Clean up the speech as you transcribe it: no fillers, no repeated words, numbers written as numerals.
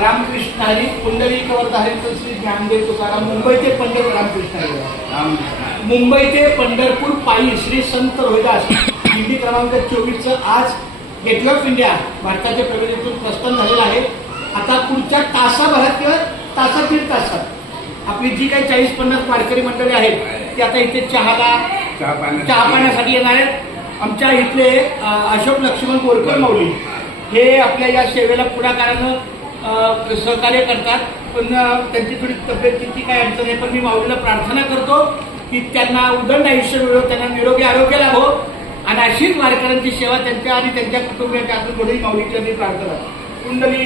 रामकृष्ण हरी पुंडलिकवरती हरित श्री ज्ञानदेव तुकाराम मुंबई ते पंढरपूर रामकृष्ण हरी मुंबई ते पंढरपूर पायी श्री संत रोहिदास दिंडी क्रमांक 24 आज गेटवे ऑफ इंडिया भारताच्या प्रगतीतून प्रस्थान झालेलं आहे। आता पुढच्या तासाभरात किंवा तासात दीड तासात आपली जी काही 40-50 वारकरी मंडळी आहेत ती आता इथे चहा पाण्यासाठी येणार आहेत। आमच्या इथले अशोक लक्ष्मण बोरकर माऊली हे आपल्या या सेवेला पुढाकारानं सहकार्य करतात, पण त्यांची थोडी तब्येतीची काय अडचण आहे, पण मी माऊलीला प्रार्थना करतो की त्यांना उदंड आयुष्य मिळो, त्यांना निरोगी आरोग्य लाभो आणि अशीच वारकऱ्यांची सेवा त्यांच्या आणि त्यांच्या कुटुंबियांच्या हातून घडून माऊलीची मी प्रार्थना कुंडली